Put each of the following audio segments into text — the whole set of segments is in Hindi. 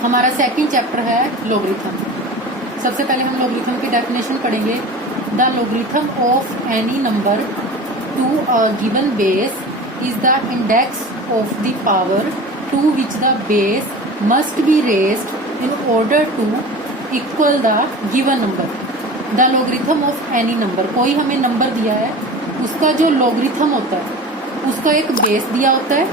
हमारा सेकंड चैप्टर है लोगरिथम। सबसे पहले हम लोगरिथम की डेफिनेशन पढ़ेंगे। The logarithm of any number to a given base is the index of the power to which the base must be raised in order to equal the given number. The logarithm of any number, कोई हमें नंबर दिया है, उसका जो लोगरिथम होता है उसका एक बेस दिया होता है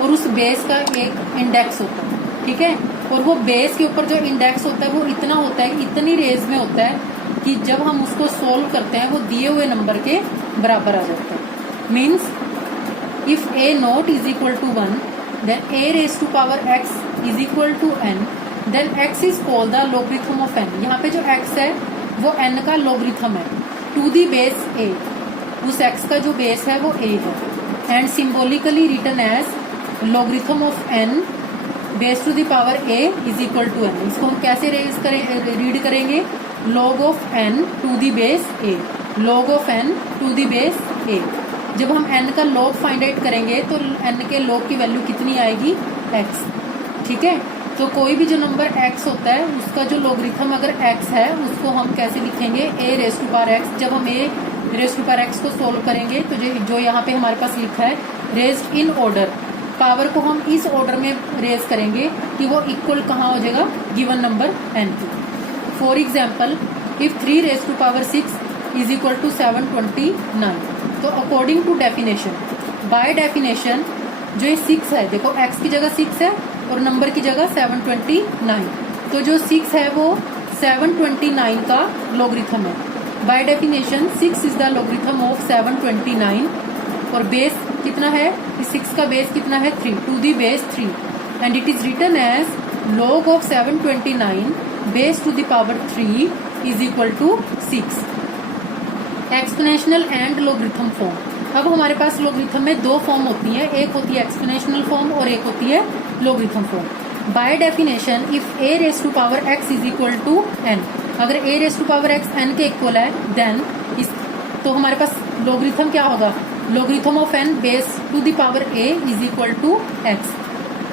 और उस बेस का एक इंडेक्स होता है, ठीक है। और वो बेस के ऊपर जो इंडेक्स होता है वो इतना होता है, इतनी रेंज में होता है कि जब हम उसको सोल्व करते हैं वो दिए हुए नंबर के बराबर आ जाता है। Means if A not is equal to 1 then A raise to power X is equal to N then X is called the logarithm of N. यहाँ पे जो एक्स है वो एन का लोगरिथम है टू दी बेस ए, उस एक्स का जो बेस है वो ए है and symbolically written as logarithm of N base to the power A is equal to N. इसको हम कैसे रीड करेंगे? Log of N to the base A, log of N to the base A. जब हम एन का लॉग फाइंड आउट करेंगे तो एन के लॉग की वैल्यू कितनी आएगी? एक्स, ठीक है। तो कोई भी जो नंबर एक्स होता है उसका जो लोगरिथम अगर एक्स है उसको हम कैसे लिखेंगे? ए रेज टू पावर एक्स। जब हम ए रेज टू पावर एक्स को सोल्व करेंगे तो जो यहाँ पे हमारे पास लिखा है रेज्ड इन ऑर्डर, पावर को हम इस ऑर्डर में रेज करेंगे कि वो इक्वल कहाँ हो जाएगा? Given number N to. For example if 3 raise to power 6 is equal to 729। तो according to definition, by definition जो ये 6 है, देखो एक्स की जगह 6 है और नंबर की जगह 729, तो जो 6 है वो 729 का लोगरिथम है। By definition 6 is the logarithm of 729 और बेस कितना है? इस 6 का बेस कितना है? 3 to the base 3 and it is written as log of 729 base to the power 3 is equal to 6। Exponential and logarithm form. अब हमारे पास लोगरिथम में दो फॉर्म होती है, एक होती है एक्सपोनेंशियल फॉर्म और एक होती है logarithm form. By definition if A raise to power X is equal to N, अगर A raise to power X N के इक्वल है देन तो हमारे पास लोगरिथम क्या होगा? Logarithm of N base to the power A is equal to X.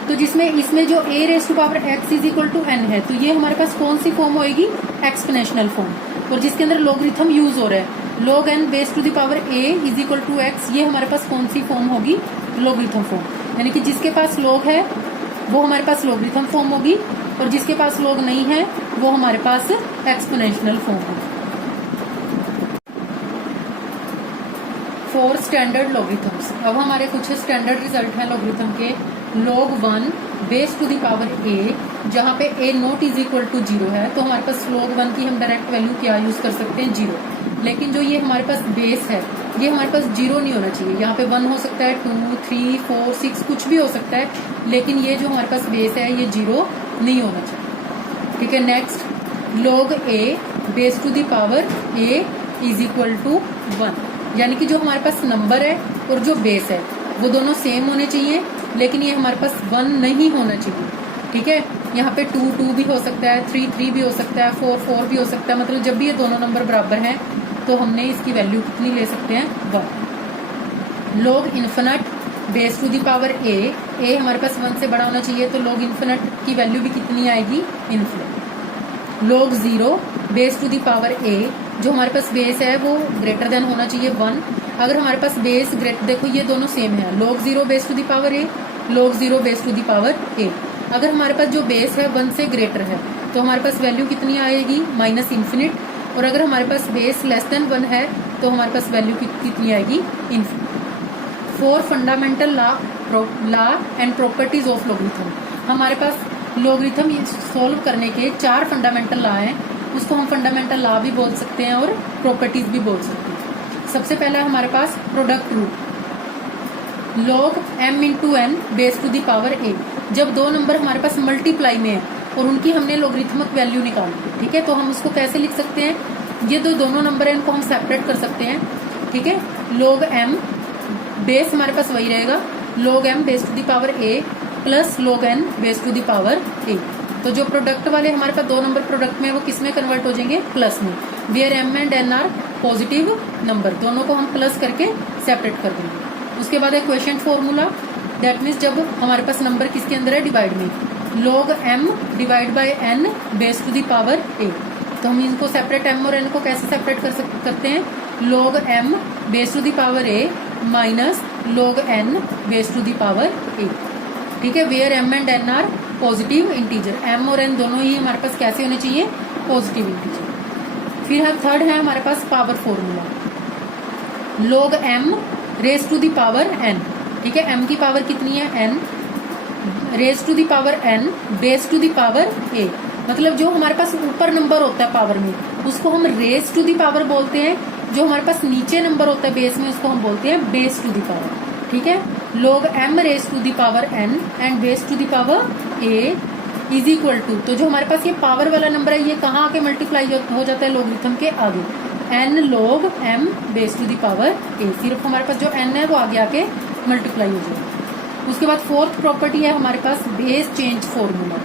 तो जिसमें इसमें जो A raise to power X is equal to N है तो ये हमारे पास कौन सी फॉर्म होगी? Exponential form. और जिसके अंदर लोगरिथम यूज हो रहा है log N base to the power A is equal to X, ये हमारे पास कौन सी फॉर्म होगी? Logarithm form. यानी कि जिसके पास लॉग है वो हमारे पास लोगरिथम फॉर्म होगी और जिसके पास लॉग नहीं है वो हमारे पास एक्सपोनेंशियल फॉर्म होगी। Four standard logarithms. अब हमारे कुछ स्टैंडर्ड रिजल्ट हैं लोगरिथम के। log 1 base to the power a, जहाँ पे a not is equal to 0 है तो हमारे पास log 1 की हम डायरेक्ट वैल्यू क्या यूज कर सकते हैं? 0। लेकिन जो ये हमारे पास बेस है ये हमारे पास 0 नहीं होना चाहिए। यहाँ पे 1 हो सकता है, 2, 3, 4, 6 कुछ भी हो सकता है, लेकिन ये जो हमारे पास बेस है ये 0 नहीं होना चाहिए, ठीक है। Next log a base to the power a is equal to 1, यानी कि जो हमारे पास नंबर है और जो बेस है वो दोनों सेम होने चाहिए, लेकिन ये हमारे पास 1 नहीं होना चाहिए, ठीक है। यहाँ पे 2, 2 भी हो सकता है, 3, 3 भी हो सकता है, 4, 4 भी हो सकता है। मतलब जब भी ये दोनों नंबर बराबर हैं तो हमने इसकी वैल्यू कितनी ले सकते हैं? 1। log infinite base to the power a हमारे पास 1 से बड़ा होना चाहिए तो log इन्फिनिट की वैल्यू भी कितनी आएगी? Infinite. log 0 base to the power a, जो हमारे पास बेस है वो ग्रेटर देन होना चाहिए 1। अगर हमारे पास बेस देखो ये दोनों सेम है, log 0 base to the power a, log 0 base to the power a। अगर हमारे पास जो बेस है 1 से ग्रेटर है तो हमारे पास वैल्यू कितनी आएगी? Minus infinite. और अगर हमारे पास बेस लेस देन 1 है तो हमारे पास वैल्यू कितनी आएगी? Infinite. 4 fundamental law and properties of logarithm. हमारे पास लोगरिथम सोल्व करने के 4 फंडामेंटल लॉ हैं, उसको हम फंडामेंटल लॉ भी बोल सकते हैं और प्रॉपर्टीज भी बोल सकते हैं। सबसे पहला हमारे पास product rule, log m into N base to the power a। जब दो नंबर हमारे पास मल्टीप्लाई में है और उनकी हमने लोगरिथमिक वैल्यू निकाली, ठीक है, तो हम उसको कैसे लिख सकते हैं? ये दोनों नंबर है इनको हम सेपरेट कर सकते हैं, ठीक है। log m बेस हमारे पास वही रहेगा, log m base to the power a प्लस log n base to the power a। तो जो प्रोडक्ट वाले हमारे पास दो नंबर प्रोडक्ट में वो किस में कन्वर्ट हो जाएंगे? प्लस में। Where m and n are positive number, दोनों को हम प्लस करके सेपरेट कर देंगे। उसके बाद एक क्वेश्चन फॉर्मूला, दैट मीन्स जब हमारे पास नंबर किसके अंदर है? डिवाइड में, log m divide by n base to the power a। तो हम इनको सेपरेट m और n को कैसे सेपरेट करते हैं, log m base to the power a माइनस log n base to the power a। ठीक है, where m and n are positive integer, m और n दोनों ही हमारे पास कैसे होने चाहिए, पॉजिटिव इंटीजर। फिर हम थर्ड है हमारे पास power formula, log m raise to the power n। ठीक है, m की पावर कितनी है n, raise to the power n base to the power a। मतलब जो हमारे पास ऊपर नंबर होता है पावर में उसको हम रेज टू द पावर बोलते हैं, जो हमारे पास नीचे नंबर होता है बेस में उसको हम बोलते हैं बेस टू द पावर। ठीक है, log m raise to the power n and base to the power a is equal to, तो जो हमारे पास ये पावर वाला नंबर है ये कहाँ आके मल्टीप्लाई हो जाता है, लोगरिथम के आगे, n log m base to the power a। सिर्फ हमारे पास जो n है वो आगे आके मल्टीप्लाई हो जाएगा। उसके बाद फोर्थ प्रॉपर्टी है हमारे पास बेस चेंज फॉर्मूला।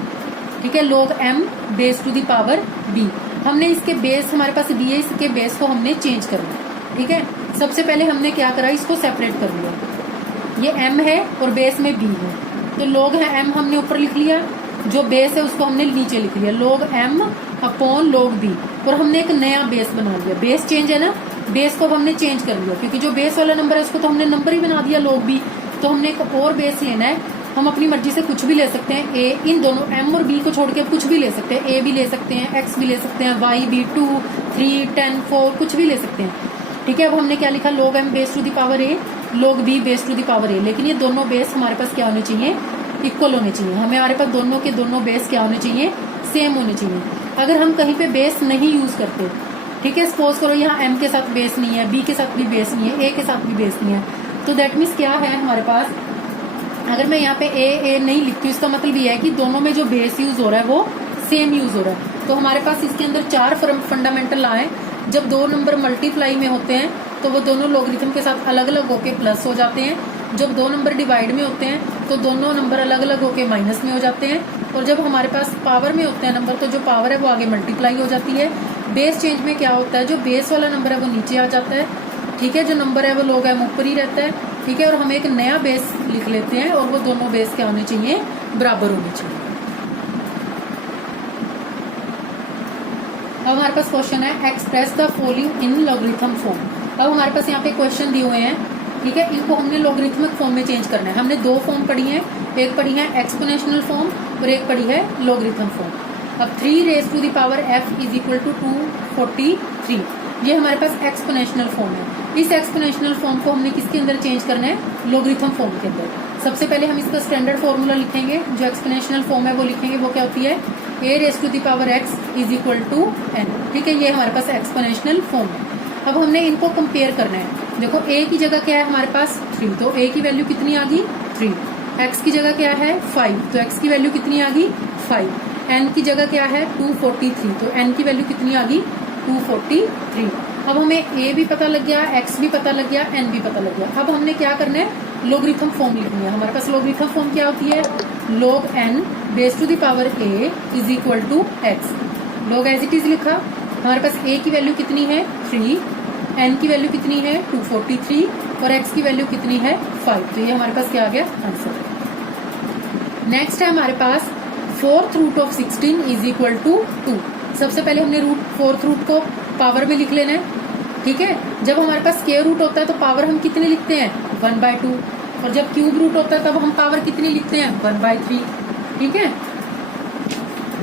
ठीक है, log m base to the power b। हमने इसके बेस, हमारे पास b है, इसके बेस को हमने चेंज करना। ठीक है, सबसे पहले हमने क्या करा, इसको सेपरेट कर लिया, ये m है और बेस में b है, तो log है m हमने ऊपर लिख लिया, जो बेस है उसको हमने नीचे लिख लिया, log m upon log b, और हमने एक नया बेस बना लिया। बेस चेंज है ना, बेस को हमने चेंज कर लिया, क्योंकि जो बेस वाला नंबर है उसको तो हमने नंबर ही बना दिया log b, तो हमने एक और बेस लेना है। हम अपनी मर्जी से कुछ भी ले सकते हैं, a, इन दोनों m और b को छोड़ के कुछ भी ले सकते हैं, a भी ले सकते हैं, x भी ले सकते हैं, y भी, 2, 3, 10, 4 कुछ भी ले सकते हैं। ठीक है, अब हमने क्या लिखा, log m base to the power a, log b base to the power a, लेकिन ये दोनों बेस हमारे पास क्या होने चाहिए, इक्वल होने चाहिए। हमारे पास दोनों के दोनों बेस क्या होने चाहिए, सेम होने चाहिए। अगर हम कहीं पे बेस नहीं यूज करते, ठीक है, सपोज करो यहाँ m के साथ बेस नहीं है, b के साथ भी बेस नहीं है, a के साथ भी बेस नहीं है, तो दैट मीन्स क्या है हमारे पास, अगर मैं यहाँ पे a नहीं लिखती हूँ, इसका मतलब ये है कि दोनों में जो बेस यूज हो रहा है वो सेम यूज हो रहा है। तो हमारे पास इसके अंदर 4 फंडामेंटल लॉ है। जब दो नंबर मल्टीप्लाई में होते हैं तो वो दोनों लोगरिथम के साथ अलग अलग होके प्लस हो जाते हैं। जब दो नंबर डिवाइड में होते हैं तो दोनों नंबर अलग अलग होके माइनस में हो जाते हैं। और जब हमारे पास पावर में होते हैं नंबर, तो जो पावर है वो आगे मल्टीप्लाई हो जाती है। बेस चेंज में क्या होता है, जो बेस वाला नंबर है वो नीचे आ जाता है, ठीक है, जो नंबर है वो log m ऊपर ही रहता है, ठीक है, और हम एक नया बेस लिख लेते हैं और वो दोनों बेस क्या होने चाहिए, बराबर होने चाहिए। अब हमारे पास क्वेश्चन है express the following in logarithm form. अब हमारे पास यहाँ पे क्वेश्चन दिए हुए हैं, ठीक है, इनको हमने लॉगरिथमिक फॉर्म में चेंज करना है। हमने 2 फॉर्म पढ़ी है, एक पढ़ी है एक्सपोनेंशियल फॉर्म और एक पढ़ी है लॉगरिथम फॉर्म। अब 3 raise to the power f is equal to 243, ये हमारे पास एक्सपोनेंशियल फॉर्म है। इस एक्सपोनेंशियल फॉर्म को हमने किसके अंदर चेंज करना है, लॉगरिथम फॉर्म के अंदर। सबसे पहले हम इसका स्टैंडर्ड फॉर्मूला लिखेंगे, जो एक्सपोनेंशियल फॉर्म है वो लिखेंगे, वो क्या होती है, a raise to the power x is equal to n। ठीक है, ये हमारे पास एक्सपोनेंशियल फॉर्म है। अब हमने इनको कंपेयर करना है। देखो a की जगह क्या है हमारे पास 3, तो a की वैल्यू कितनी आ गई 3। x की जगह क्या है 5, तो x की वैल्यू कितनी आ गई 5। n की जगह क्या है 243, तो n की वैल्यू कितनी आ गई 243। अब हमें a भी पता लग गया, x भी पता लग गया, n भी पता लग गया। अब हमने क्या करना है, लॉगरिथम फॉर्म लिखनी है। हमारे पास लॉगरिथम फॉर्म क्या होती है, log n base to the power a is equal to x। log as it is लिखा, हमारे पास a की वैल्यू कितनी है 3, n की वैल्यू कितनी है 243 और x की वैल्यू कितनी है 5। तो ये हमारे पास क्या आ गया, आंसर। नेक्स्ट है हमारे पास 4th root of 16 is equal to 2। सबसे पहले हमने 4th रूट को पावर में लिख लेना है, ठीक है। जब हमारे पास स्क्वायर रूट होता है तो पावर हम कितने लिखते हैं 1/2, और जब क्यूब रूट होता है तब हम पावर कितनी लिखते हैं 1/3, ठीक है।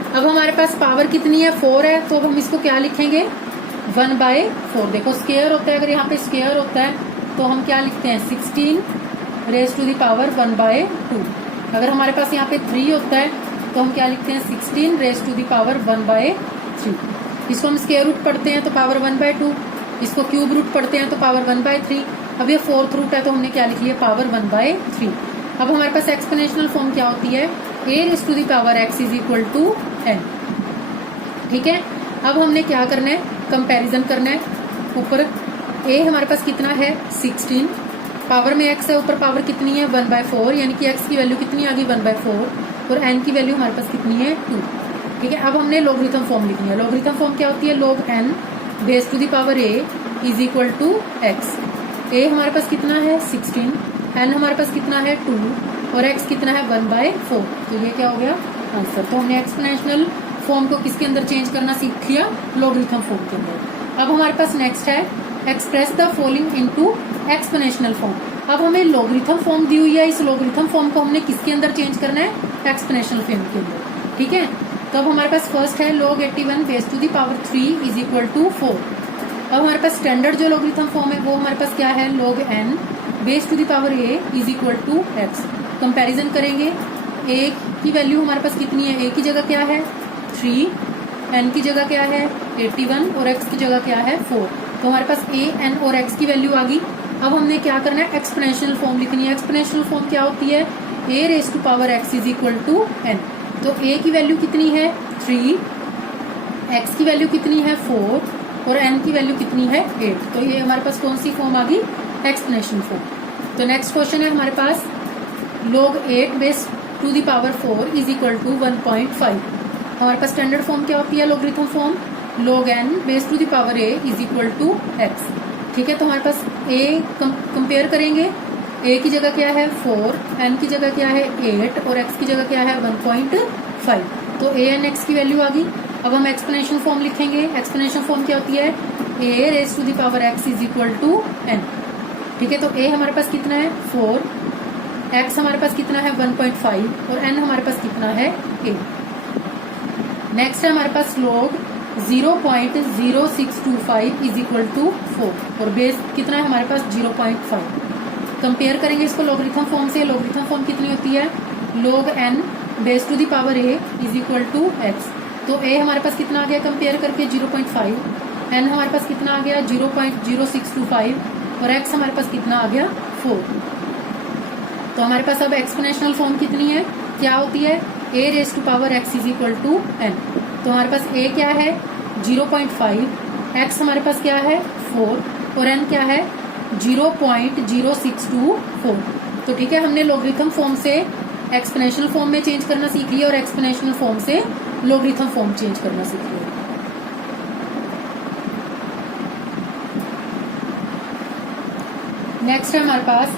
अब हमारे पास पावर कितनी है 4 है, तो हम इसको क्या लिखेंगे 1/4। देखो स्क्वायर होता है, अगर यहाँ पे स्क्वायर होता है तो हम क्या लिखते हैं 16 रेज टू द पावर 1/2। अगर हमारे पास यहाँ पे 3 होता है तो हम क्या लिखते हैं 16 रेज टू द पावर 1/3। इसको हम स्क्वायर रूट पढ़ते हैं तो पावर 1/2, इसको क्यूब रूट पढ़ते हैं तो पावर 1/3। अब ये 4th रूट है तो हमने क्या लिख लिया पावर 1/3। अब हमारे पास एक्सपोनेंशियल फॉर्म क्या होती है, a raise to the power x is equal to n, ठीक है। अब हमने क्या करना है, कंपैरिजन करना है। ऊपर a हमारे पास कितना है 16, पावर में x है, ऊपर पावर कितनी है 1/4, यानी कि x की वैल्यू कितनी आ गई 1/4 और n की वैल्यू हमारे पास कितनी है 2, ठीक है। अब हमने लॉगरिथम फॉर्म लिखनी है। लॉगरिथम फॉर्म क्या होती है, log n base to the power a is equal to x। a हमारे पास कितना है 16, n हमारे पास कितना है 2 और x कितना है 1/4, तो ये क्या हो गया आंसर। तो हमने एक्सपोनेंशियल फॉर्म को किसके अंदर चेंज करना सीख लिया, लॉगरिथम फॉर्म के अंदर। अब हमारे पास नेक्स्ट है express the following into exponential form. अब हमें लॉगरिथम फॉर्म दी हुई है, इस लॉगरिथम फॉर्म को हमने किसके अंदर चेंज करना है, एक्सपोनेंशियल फॉर्म के अंदर। ठीक है, तो अब हमारे पास फर्स्ट है log 81 base to the power 3 is equal to 4। अब हमारे पास स्टैंडर्ड जो लॉगरिथम फॉर्म है वो हमारे पास क्या है, log n base to the power a is equal to x। Comparison करेंगे, a की वैल्यू हमारे पास कितनी है, a की जगह क्या है 3, n की जगह क्या है 81 और x की जगह क्या है 4। तो हमारे पास a, n और x की वैल्यू आ गई। अब हमने क्या करना है, एक्सपोनेंशियल फॉर्म लिखनी है। एक्सपोनेंशियल फॉर्म क्या होती है, a raise to power x is equal to n। तो a की वैल्यू कितनी है 3, x की वैल्यू कितनी है 4 और n की वैल्यू कितनी है 8। तो ये हमारे पास कौन सी फॉर्म आ गई, एक्सपोनेंशियल फॉर्म। तो नेक्स्ट क्वेश्चन है हमारे पास log 8 base to the power 4 is equal to 1.5। हमारे पास स्टैंडर्ड फॉर्म क्या होती है, logarithm form log n base to the power a is equal to x। ठीक है, तो हमारे पास a कंपेयर करेंगे, a की जगह क्या है 4, n की जगह क्या है 8 और x की जगह क्या है 1.5। तो a एंड x की वैल्यू आ गई। अब हम एक्सपोनेंशियल फॉर्म लिखेंगे। एक्सपोनेंशियल फॉर्म क्या होती है, a raise to the power x is equal to n। ठीक है, तो a हमारे पास कितना है 4, x हमारे पास कितना है 1.5 और n हमारे पास कितना है 8। नेक्स्ट है हमारे पास log 0.0625 इज इक्वल टू 4 और बेस कितना है हमारे पास 0.5। कंपेयर करेंगे इसको लॉगरिथम फॉर्म से। लॉगरिथम फॉर्म कितनी होती है, log n base to the power a is equal to x। तो a हमारे पास कितना आ गया कंपेयर करके 0.5, n हमारे पास कितना आ गया 0.0625 और x हमारे पास कितना आ गया 4। तो हमारे पास अब एक्सपोनेंशियल फॉर्म कितनी है, क्या होती है, a raise to power x is equal to n। तो हमारे पास a क्या है 0.5, x हमारे पास क्या है 4 और n क्या है 0.0624। तो ठीक है, हमने लॉगरिथम फॉर्म से एक्सपोनेंशियल फॉर्म में चेंज करना सीख लिया और एक्सपोनेंशियल फॉर्म से लॉगरिथम फॉर्म चेंज करना सीख लिया। नेक्स्ट है हमारे पास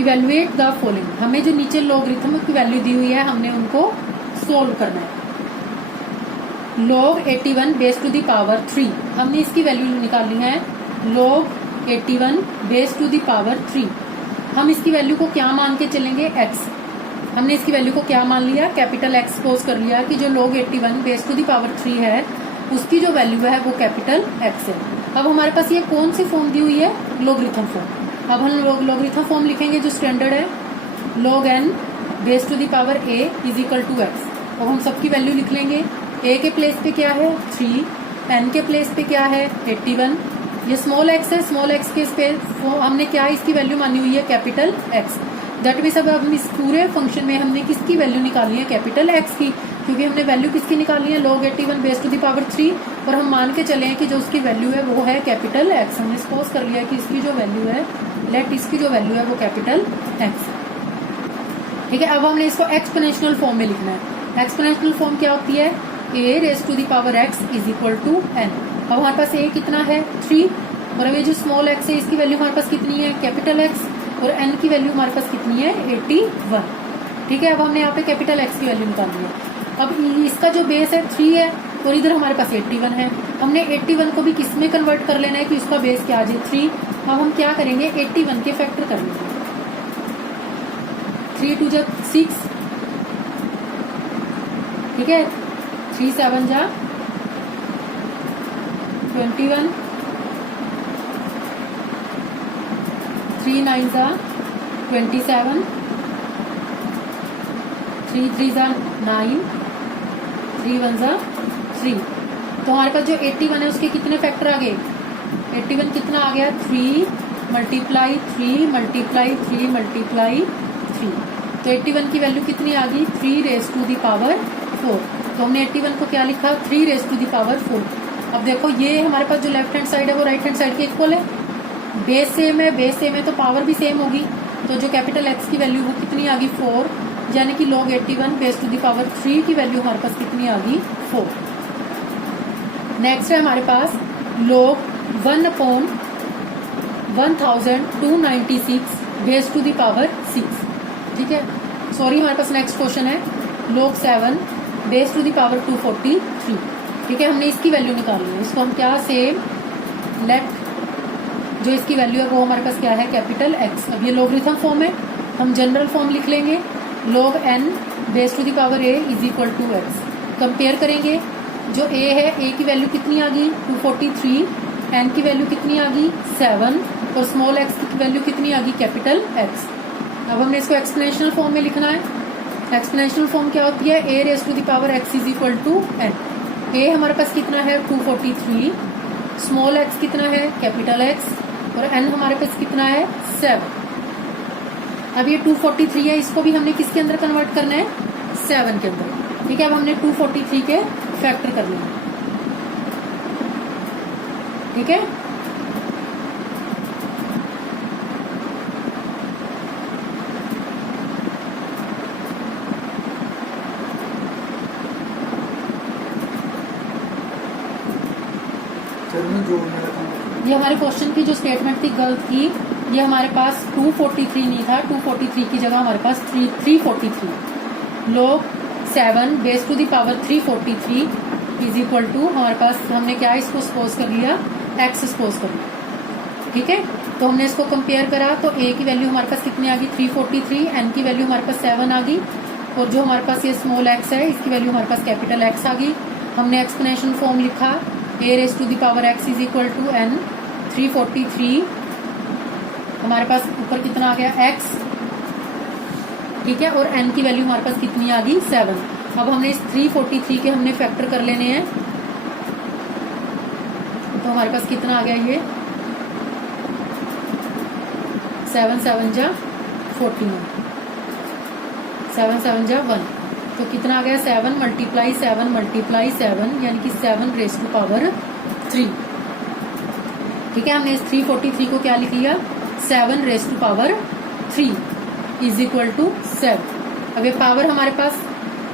इवेल्युएट द फॉलोइंग। हमें जो नीचे लॉगरिथम की वैल्यू दी हुई है हमने उनको सोल्व करना है। log 81 base to the power 3, हमने इसकी वैल्यू निकालनी है log 81 base to the power 3। हम इसकी वैल्यू को क्या मान के चलेंगे, x। हमने इसकी वैल्यू को क्या मान लिया, कैपिटल X सपोज कर लिया कि जो log 81 base to the power 3 है उसकी जो वैल्यू है वो कैपिटल X है। अब हमारे पास ये कौन सी फॉर्म दी हुई है, लॉगरिथम फॉर्म। अब हम लॉगरिथम फॉर्म लिखेंगे जो स्टैंडर्ड है, log n base to the power a is equal to x। अब हम सबकी वैल्यू लिख लेंगे, a के प्लेस पे क्या है 3, n के प्लेस पे क्या है 81, ये स्मॉल x है, स्मॉल x के स्पेस हमने क्या इसकी वैल्यू मानी हुई है कैपिटल X। दैट मीन्स अब हम इस पूरे फंक्शन में हमने किसकी वैल्यू निकालनी है, कैपिटल X की, क्योंकि हमने वैल्यू किसकी निकालनी है log 81 base to the power 3 और हम मान के चले हैं कि जो उसकी वैल्यू है वो है कैपिटल X। हमने सपोज कर लिया कि इसकी जो वैल्यू है, लेट इसकी जो वैल्यू है वो कैपिटल X। ठीक है, अब हमने इसको एक्सपोनेंशियल फॉर्म में लिखना है। एक्सपोनेंशियल फॉर्म क्या होती है, a raise to the power x is equal to n। अब हमारे पास a कितना है 3 और अब ये जो स्मॉल x है इसकी वैल्यू हमारे पास कितनी है कैपिटल X और n की वैल्यू हमारे पास कितनी है 81। ठीक है, अब हमने यहाँ पे कैपिटल X की वैल्यू निकालनी है। अब इसका जो बेस है 3 है और इधर हमारे पास 81 है। हमने 81 को भी किस में कन्वर्ट कर लेना है कि उसका बेस क्या आ जाए 3। अब हम क्या करेंगे 81 के फैक्टर कर लेंगे, 3 2 जा 6, ठीक है, 3 7 जा 21, 3 9 जा 27, 3 3 जा 9, 3 1 जा 3। तो हमारे पास जो 81 है उसके कितने फैक्टर आ गए, 81 कितना आ गया 3 मल्टीप्लाई 3 मल्टीप्लाई 3 मल्टीप्लाई 3। तो 81 की वैल्यू कितनी आ गई 3 रेज टू द पावर 4। तो हमने 81 को क्या लिखा 3 रेज टू द पावर 4। अब देखो ये हमारे पास जो लेफ्ट हैंड साइड है वो राइट हैंड साइड के इक्वल है, बेस सेम है, बेस सेम है तो पावर भी सेम होगी। तो जो कैपिटल X की वैल्यू वो कितनी आ गई 4, यानी कि log 81 base to the power 3 की वैल्यू हमारे पास कितनी आ गई 4। नेक्स्ट है हमारे पास log 1/1296 base to the power 6। ठीक है, सॉरी हमारे पास नेक्स्ट क्वेश्चन है log 7 base to the power 243। ठीक है, हमने इसकी वैल्यू निकालनी है। इसको हम क्या सेम लेट जो इसकी वैल्यू है वो हमारे पास क्या है, कैपिटल एक्स। अब ये लॉगरिथम फॉर्म है, हम जनरल फॉर्म लिख लेंगे log n base to the power a is equal to x. Compare करेंगे, जो a है a की वैल्यू कितनी आ गई 243, n की वैल्यू कितनी आ गई 7 और स्मॉल x की वैल्यू कितनी आ गई कैपिटल x। अब हमने इसको एक्सपोनेंशियल फॉर्म में लिखना है। एक्सपोनेंशियल फॉर्म क्या होती है, a raise to the power x is equal to n। a हमारे पास कितना है 243, स्मॉल x कितना है कैपिटल x और n हमारे पास कितना है 7। अब ये 243 है, इसको भी हमने किसके अंदर कन्वर्ट करना है 7 के अंदर। ठीक है, अब हमने 243 के फैक्टर करने हैं। ठीक है, ये हमारे क्वेश्चन की जो स्टेटमेंट थी गलत थी। ये हमारे पास 243 नहीं था, 243 की जगह हमारे पास 343 log 7 base to the power 343 is equal to हमारे पास हमने क्या इसको सपोज कर लिया x सपोज कर लिया। ठीक है, तो हमने इसको कंपेयर करा तो a की वैल्यू हमारे पास कितनी आ गई 343, n की वैल्यू हमारे पास 7 आ गई और जो हमारे पास ये स्मॉल x है इसकी वैल्यू हमारे पास कैपिटल x आ गई। हमने एक्सपोनेंशियल फॉर्म लिखा a raise to the power x is equal to n। 343 हमारे पास ऊपर कितना आ गया x। ठीक है, और n की वैल्यू हमारे पास कितनी आ गई 7। अब हमने इस 343 के हमने फैक्टर कर लेने हैं, तो हमारे पास कितना आ गया ये 7 7 जा 49, 7 7 जा 1, तो कितना आ गया 7 मल्टीप्लाई 7 यानी कि 7 रेज टू पावर 3। ठीक है, हमने इस 343 को क्या लिख लिया 7 raise to power 3 is equal to 7। अब ये पावर हमारे पास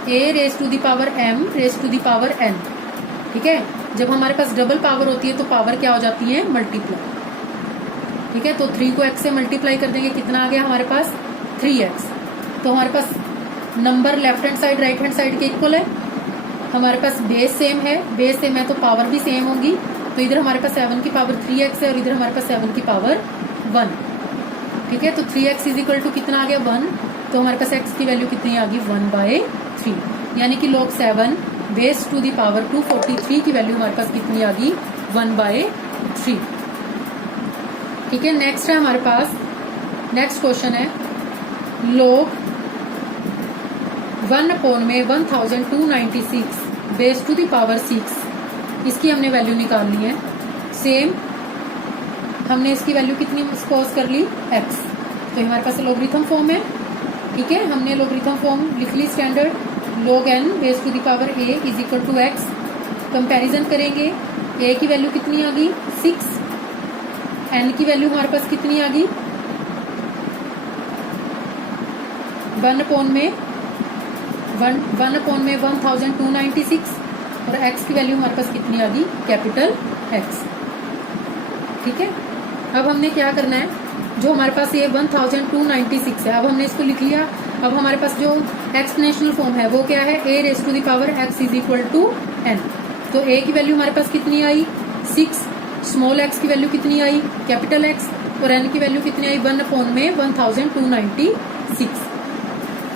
a raise to the power m raise to the power n। ठीक है, जब हमारे पास डबल पावर होती है तो पावर क्या हो जाती है मल्टीप्लाई। ठीक है, तो 3 को x से मल्टीप्लाई कर देंगे, कितना आ गया हमारे पास 3x। तो हमारे पास number left hand side right hand side के इक्वल है। हमारे पास बेस सेम है तो पावर भी सेम होगी। तो इधर हमारे पास 7 की पावर 3x है और इधर हमारे पास 7 की पावर 1। ठीक है, तो 3x इज इक्वल टू कितना आ गया 1, तो हमारे पास x की वैल्यू कितनी आ गई 1/3 यानी कि log 7 base to the power 243 की वैल्यू हमारे पास कितनी आ गई 1/3। ठीक है, नेक्स्ट है हमारे पास नेक्स्ट क्वेश्चन है log 1/1296 base to the power 6। इसकी हमने वैल्यू निकालनी है। सेम हमने इसकी वैल्यू कितनी सपोज कर ली x, तो हमारे पास लॉगरिथम फॉर्म है। ठीक है, हमने लॉगरिथम फॉर्म लिख ली standard log n base to the power a is equal to x। Comparison करेंगे, a की वैल्यू कितनी आ गई 6, n की वैल्यू हमारे पास कितनी आ गई 1/1296 और x की वैल्यू हमारे पास कितनी आ गई कैपिटल x। ठीक है, अब हमने क्या करना है, जो हमारे पास ये 1296 है, अब हमने इसको लिख लिया। अब हमारे पास जो एक्सपोनेंशियल फॉर्म है वो क्या है a raise to the power x is equal to n। तो a की वैल्यू हमारे पास कितनी आई 6, स्मॉल x की वैल्यू कितनी आई कैपिटल x और n की वैल्यू कितनी आई 1/1296।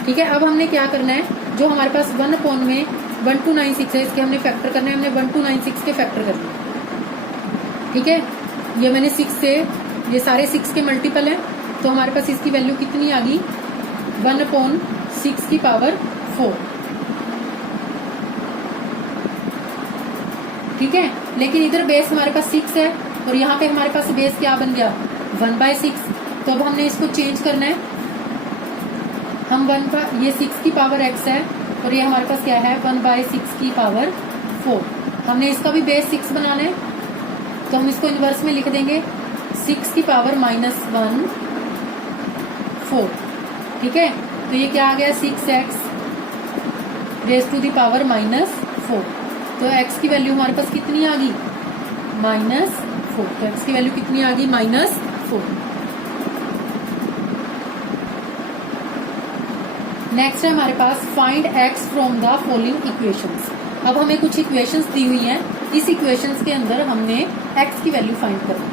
ठीक है, अब हमने क्या करना है, जो हमारे पास 1/1296 है इसके हमने फैक्टर करना है। हमने 1296 के फैक्टर करने हैं। ठीक है, ये मैंने 6 से, ये सारे 6 के मल्टीपल हैं, तो हमारे पास इसकी वैल्यू कितनी आ गई 1/6 की पावर 4। ठीक है, लेकिन इधर बेस हमारे पास 6 है और यहाँ पे हमारे पास बेस क्या बन गया 1/6। तो अब हमने इसको चेंज करना है। हम ये 6 की पावर x है और ये हमारे पास क्या है 1/6 की पावर 4। हमने इसका भी बेस 6 बनाना है, तो हम इसको इनवर्स में लिख देंगे 6 की पावर -1 4। ठीक है, तो ये क्या आ गया 6x raise to the power -4। तो x की वैल्यू हमारे पास कितनी आ गई -4। तो x की वैल्यू कितनी आ गई -4। नेक्स्ट है हमारे पास find X from the following equations. अब हमें कुछ इक्वेशंस दी हुई हैं, इस इक्वेशंस के अंदर हमने एक्स की वैल्यू फाइंड करनी है।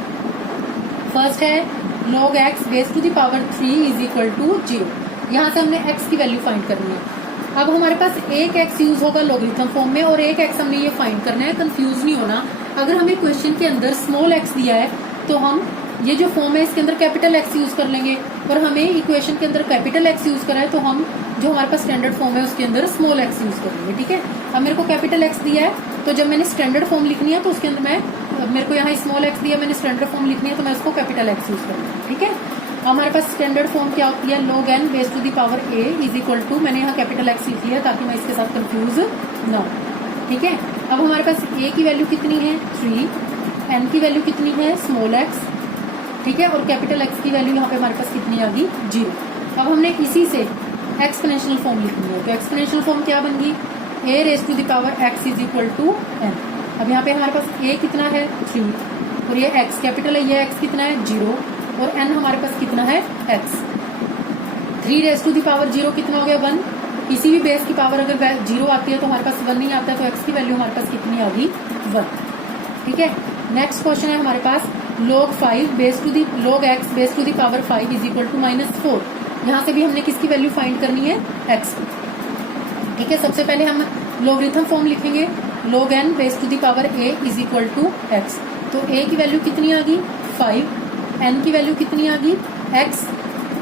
फर्स्ट है log x base to the power 3 is equal to 0। यहाँ से हमने x की वैल्यू फाइंड करनी है। अब हमारे पास एक x यूज होगा लॉगरिथम फॉर्म में और एक x हमने ये फाइंड करना है। कंफ्यूज नहीं होना, अगर हमें क्वेश्चन के अंदर स्मॉल x दिया है तो हम ये जो फॉर्म है इसके अंदर कैपिटल X यूज कर लेंगे, और हमें इक्वेशन के अंदर कैपिटल X यूज करा है तो हम जो हमारे पास स्टैंडर्ड फॉर्म है उसके अंदर स्मॉल x यूज कर लेंगे। ठीक है, अब मेरे को कैपिटल X दिया है तो जब मैंने स्टैंडर्ड फॉर्म लिखनी है तो उसके अंदर मेरे को यहाँ स्मॉल x दिया, मैंने स्टैंडर्ड फॉर्म लिखनी है तो मैं उसको कैपिटल X यूज कर लूंगी। ठीक है, हमारे पास स्टैंडर्ड फॉर्म क्या होती है, log n base to the power a is equal to, मैंने यहाँ कैपिटल X लिख लिया ताकि मैं इसके साथ कंफ्यूज ना हो। ठीक है, अब हमारे पास a की वैल्यू कितनी है 3, n की वैल्यू कितनी है स्मॉल x, ठीक है, और कैपिटल X की वैल्यू यहाँ पे हमारे पास कितनी आ गई 0। अब हमने इसी से एक्सपोनेंशियल फॉर्म लिखनी है, तो एक्सपोनेंशियल फॉर्म क्या बन गई a raise to the power x is equal to n। अब यहाँ पे हमारे पास a कितना है 3 और ये x कैपिटल है, ये x कितना है 0 और n हमारे पास कितना है x। 3 raise to the power 0 कितना हो गया 1। किसी भी बेस की पावर अगर 0 आती है तो हमारे पास 1 नहीं आता है, तो x की वैल्यू हमारे पास कितनी आ गई 1। ठीक है, नेक्स्ट क्वेश्चन है हमारे पास log x base to the power 5 is equal to -4। यहाँ से भी हमने किसकी वैल्यू फाइंड करनी है x की। ठीक है, सबसे पहले हम लॉगरिथम फॉर्म लिखेंगे, log n base to the power a is equal to x। तो a की वैल्यू कितनी आ गई 5, n की वैल्यू कितनी आ गई x,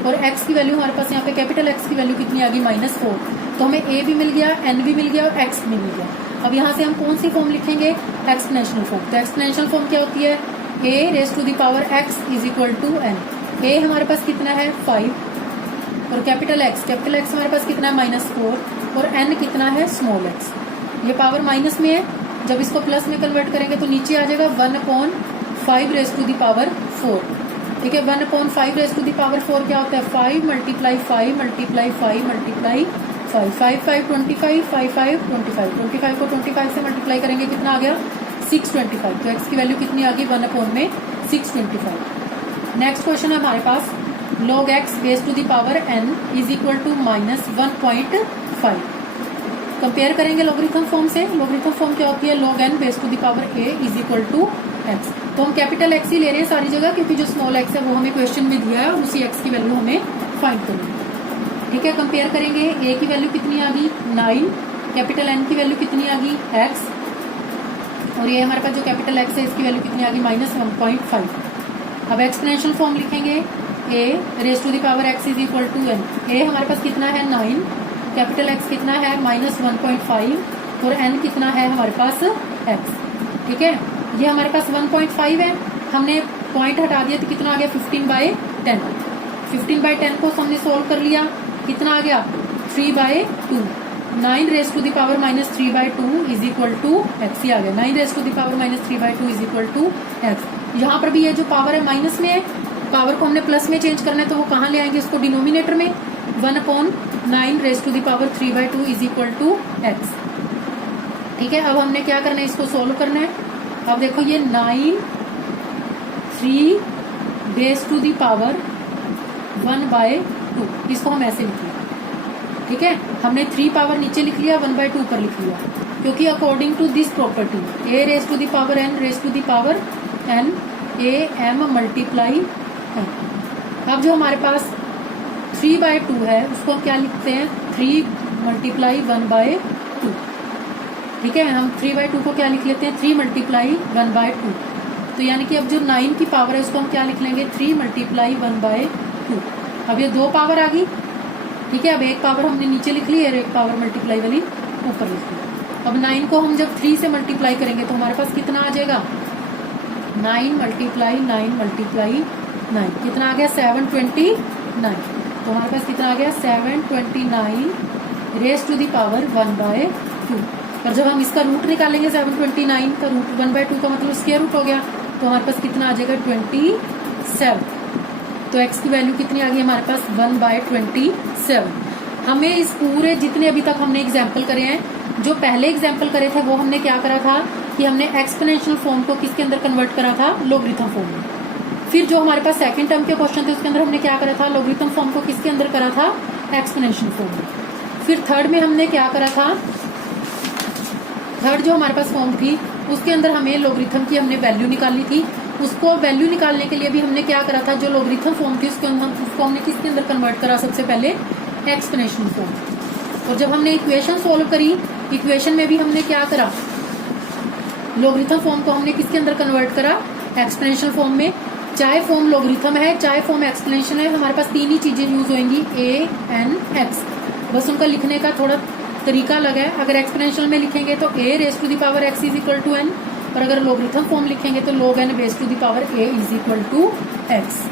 और x की वैल्यू हमारे पास यहाँ पे कैपिटल X की वैल्यू कितनी आ गई -4। तो हमें a भी मिल गया, n भी मिल गया और x भी मिल गया। अब यहाँ से हम कौन सी फॉर्म लिखेंगे, एक्सपोनेंशियल फॉर्म। तो एक्सपोनेंशियल फॉर्म क्या होती है, a raise to the power x is equal to n। a हमारे पास कितना है 5 और कैपिटल X हमारे पास कितना है -4 और n कितना है स्मॉल x। ये पावर माइनस में है, जब इसको प्लस में कन्वर्ट करेंगे तो नीचे आ जाएगा 1/5 रेज टू द पावर 4। ठीक है, 1/5 रेज टू द पावर 4 क्या होता है 5 मल्टीप्लाई 5 मल्टीप्लाई 5 मल्टीप्लाई 5, 5 5 25, 5 5 25, 25 को 25 से मल्टीप्लाई करेंगे कितना आ गया 625। तो x की वैल्यू कितनी आ गई 1/625। नेक्स्ट क्वेश्चन है हमारे पास log x base to the power n is equal to -1.5। Compare करेंगे लॉगरिथम फॉर्म से। लॉगरिथम फॉर्म क्या होती है, log n base to the power a is equal to x। तो हम कैपिटल X ही ले रहे हैं सारी जगह, क्योंकि जो स्मॉल x है वो हमें क्वेश्चन में दिया है और उसी x की वैल्यू हमें फाइंड करनी है। ठीक है, कंपेयर करेंगे, a की वैल्यू कितनी आ गई 9, कैपिटल N की वैल्यू कितनी आ गई x, और ये हमारे पास जो कैपिटल X है इसकी वैल्यू कितनी आ गई -1.5। अब एक्सपोनेंशियल फॉर्म लिखेंगे, a raise to the power x is equal to n। a हमारे पास कितना है 9, कैपिटल X कितना है -1.5 और n कितना है हमारे पास x। ठीक है, ये हमारे पास 1.5 है, हमने पॉइंट हटा दिया तो कितना आ गया 15/10। 15/10 को हमने सोल्व कर लिया, कितना आ गया 3/2। 9 raise to the power -3/2 is equal to x ही आ गया। 9 raise to the power -3/2 is equal to x। यहाँ पर भी ये जो पावर है माइनस में है, पावर को हमने प्लस में चेंज करना है तो वो कहाँ ले आएंगे उसको डिनोमिनेटर में। 1/9 raise to the power 3/2 is equal to x। ठीक है, अब हमने क्या करना है, इसको सोल्व करना है। अब देखो ये 9 3 बेस टू द पावर 1/2, इसको हम ऐसे लिख लिया। ठीक है, हमने 3 पावर नीचे लिख लिया, 1/2 ऊपर लिख लिया, क्योंकि according to this property a raise to the power n raise to the power n a m multiply n। अब जो हमारे पास 3/2 है उसको हम क्या लिखते हैं 3 मल्टीप्लाई 1/2। ठीक है, हम 3/2 को क्या लिख लेते हैं 3 मल्टीप्लाई 1/2। तो यानी कि अब जो 9 की पावर है उसको हम क्या लिख लेंगे 3 मल्टीप्लाई 1/2। अब ये 2 पावर आ गई। ठीक है, अब एक पावर हमने नीचे लिख ली और एक पावर मल्टीप्लाई वाली ऊपर लिख ली। अब 9 को हम जब 3 से मल्टीप्लाई करेंगे तो हमारे पास कितना आ जाएगा 9 मल्टीप्लाई 9 मल्टीप्लाई 9 कितना आ गया 729। तो हमारे पास कितना आ गया 729 रेज टू द पावर 1/2। और जब हम इसका रूट निकालेंगे 729 का रूट 1/2 का मतलब स्क्वायर रूट हो गया, तो हमारे पास कितना आ जाएगा 27। तो x की वैल्यू कितनी आ गई हमारे पास 1/27। हमें इस पूरे जितने अभी तक हमने एग्जाम्पल करे हैं, जो पहले एग्जाम्पल करे थे वो हमने क्या करा था कि हमने एक्सपोनेंशियल फॉर्म को किसके अंदर कन्वर्ट करा था लॉगरिथम फॉर्म में। फिर जो हमारे पास सेकंड टर्म के क्वेश्चन थे उसके अंदर हमने क्या करा था लॉगरिथम फॉर्म को किसके अंदर करा था एक्सपोनेंशियल फॉर्म में। फिर थर्ड में हमने क्या करा था, थर्ड जो हमारे पास फॉर्म थी उसके अंदर हमें लॉगरिथम की हमने वैल्यू निकालनी थी। उसको वैल्यू निकालने के लिए भी हमने क्या करा था, जो लॉगरिथम फॉर्म थी उसको हमने किसके अंदर कन्वर्ट करा, सबसे पहले एक्सपोनेंशियल फॉर्म। और जब हमने इक्वेशन सोल्व करी, इक्वेशन में भी हमने क्या करा, लॉगरिथम फॉर्म को हमने किसके अंदर कन्वर्ट करा, एक्सपोनेंशियल फॉर्म में। चाहे फॉर्म लॉगरिथम है चाहे फॉर्म एक्सपोनेंशियल है, हमारे पास तीन ही चीजें यूज होंगी, ए एन एक्स। बस उनका लिखने का थोड़ा तरीका अलग है। अगर एक्सपोनेंशियल में लिखेंगे तो a raise to the power x is equal to n, और अगर लॉगरिथम फॉर्म लिखेंगे तो log n base to the power a is equal to x।